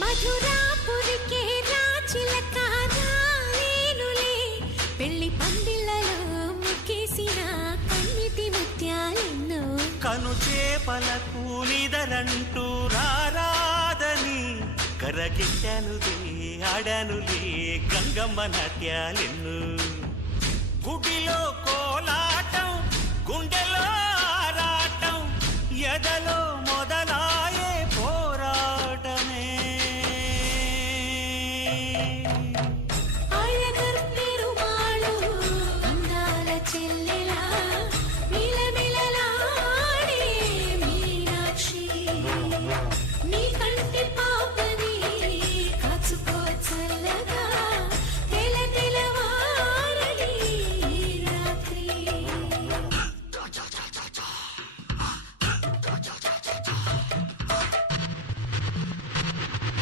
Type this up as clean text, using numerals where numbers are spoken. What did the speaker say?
మధురాపురికే రాచిలక రాలేనులే పెళ్లి పందిళ్ళలో ముక్కేసిన కన్నిటి ముత్యాలెన్నో కను చేపలకు నిదరంటూ రారాదని కరగిట్టనులే ఆడనులే గంగమ్మ నాట్యాలెన్ను గుడిలో కోలాటం గుండెలో